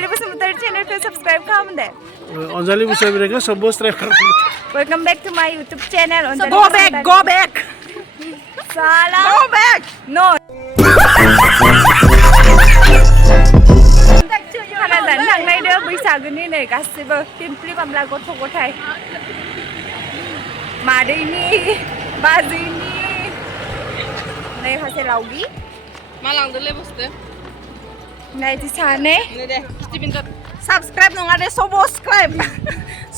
Anjali Basumatary channel ko subscribe kamu deh. Anjali Bwisagu subscribe kamu. Welcome back to my YouTube channel. So go back. Salah. Go back. No. Khana जानो थांनायदो बैसागोनि नै गासिबो पिम्पली बामला गथ' गथाय मादैनि बाजैनि नै सासे लावगि मा लांदोलै बुस्थु नै इदि सानै नै दे स्टिभिनजों subscribe नङा दे subscribe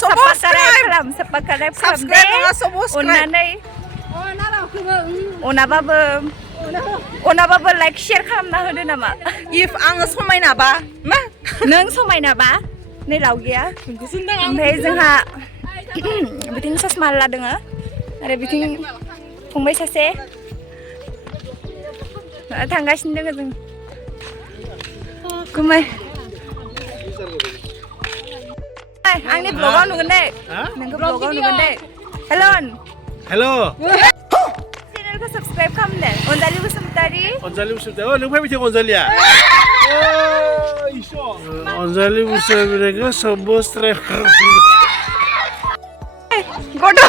खालाम subscribe नङा subscribe अननानै अनाबाबो लाइक शेयार खालामना होदो नामा if आङो समायनाबा मा नों समायनाबा नै लावगिया ओमफ्राय जोंहा बिथिं ससमा लादों आरो बिथिं फंबाय सासे थांगासिनो दङ जों गुमै आंनि ब्लगाव नुगोन दे नोंखौ ब्लगाव नुगोन दे हेल' चेनेलखौ साबस्क्राइब खालाम दे Anjali Basumatary Oh, nung fami tiyo Anjali ya? Oh, iso. Anjali Bwisagu subscribe kamu. Godo.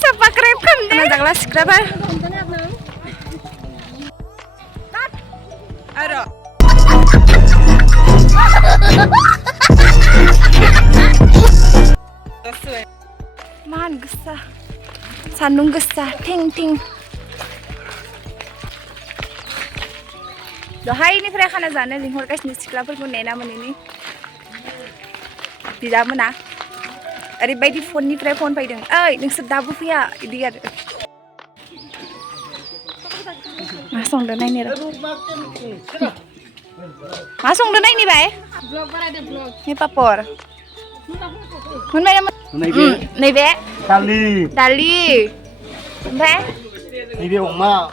Subscribe kamu deh. Jangan subscribe. Ada. Man gesa. Sandung gesa. Ting. दहायनिफ्राय खाना जानो लिंहरगासिनो सिख्लाफोरखौ नेना मोनैनि बिदा मोना ओरैबायदि फननिफ्राय फन फैदों ओइ नोंसोर दाबो फैया इदि आरो मा संदो नायनो र' मा संदो नायनि बाय ब्लग बानायदो ब्लग नि पापर मोनबाय नैबे दालि ओमफ्राय Ini oma.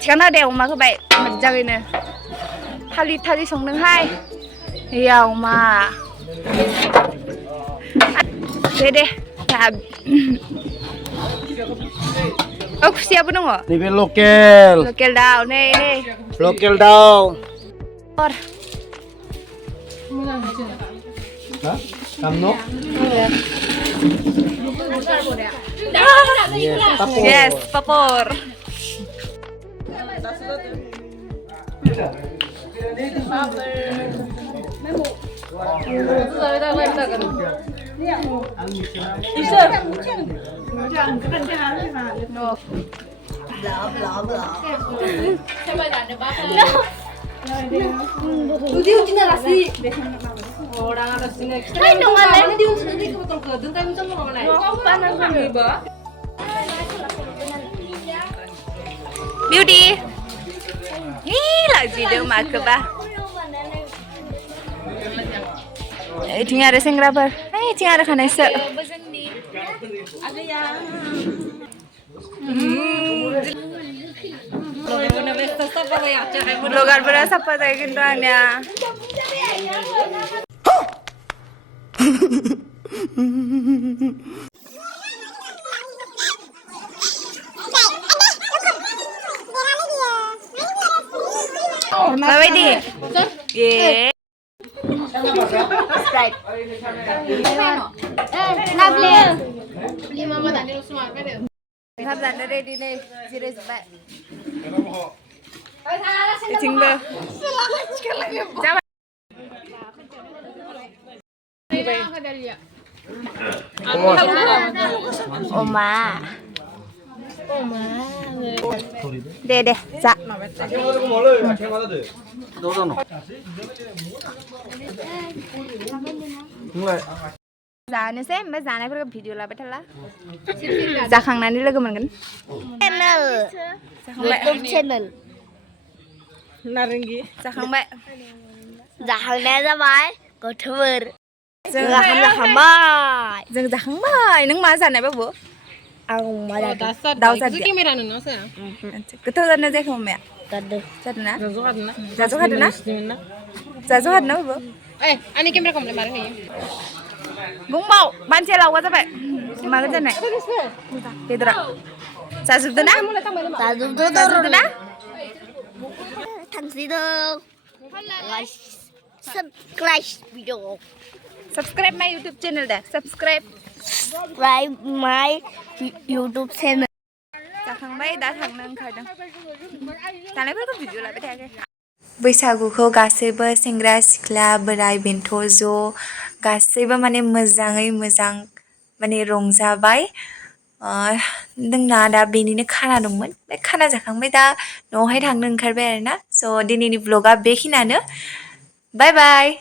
थिखांना दे अमाखौ बाय मोजाङैनो थालि संदोंहाय या अमा दे खुसियाबो दङ Ini lokal दाउ नै Lokal daw. Hah? Kamu? Yes, papor. Beauty. Gila video makeba. Iting ada sengrabar. Iting ada kanesa. Vlogger berasa apa tadi kintuannya? Bapak ini, ye, strike. Beli mama tadi lu semua kan ya? Lihat tanda ready nih, serius pak. Tinggal. Coba. Oma. Deh, za. जानो सै ओमफ्राय जानायफोरखौ video लाबाय थाला जाखांनानै लोगो मोनगोन channel YouTube channel नारेंगी जाखांबाय जाखांनाया जाबाय गथ'फोर जों जाखांबाय नों मा जानाय बाबु आं अमा जादों दाउ जादों केमेरा नुनो सो गोथाव जादों जायाखै अमाया जादोंना जाजोबखादोंना बाबु आंनि केमेरा कमप्लेट मारै होयो बुंबाव मानसिया लावगा जाबाय मागोन जानाय बेदरा जाजोबदो ना थांसैदों subscribe video. Subscribe my YouTube channel deh. Subscribe. Subscribe my YouTube channel. जाखांबाय दा थांनो ओंखारदों जानायफोरखौ भिडिअ लाबाय थायाखै बैसागुखौ गासैबो सेंग्रा सिख्ला बोराइ बेन्थ' ज' गासैबो माने मोजाङै मोजां माने रंजाबाय जोंना दा बेनिनो खाना दंमोन बे खाना जाखांबाय दा न'आवहाय थांनो ओंखारबाय आरोना स' दिनैनि ब्लगा बेखिनियानो बाय बाय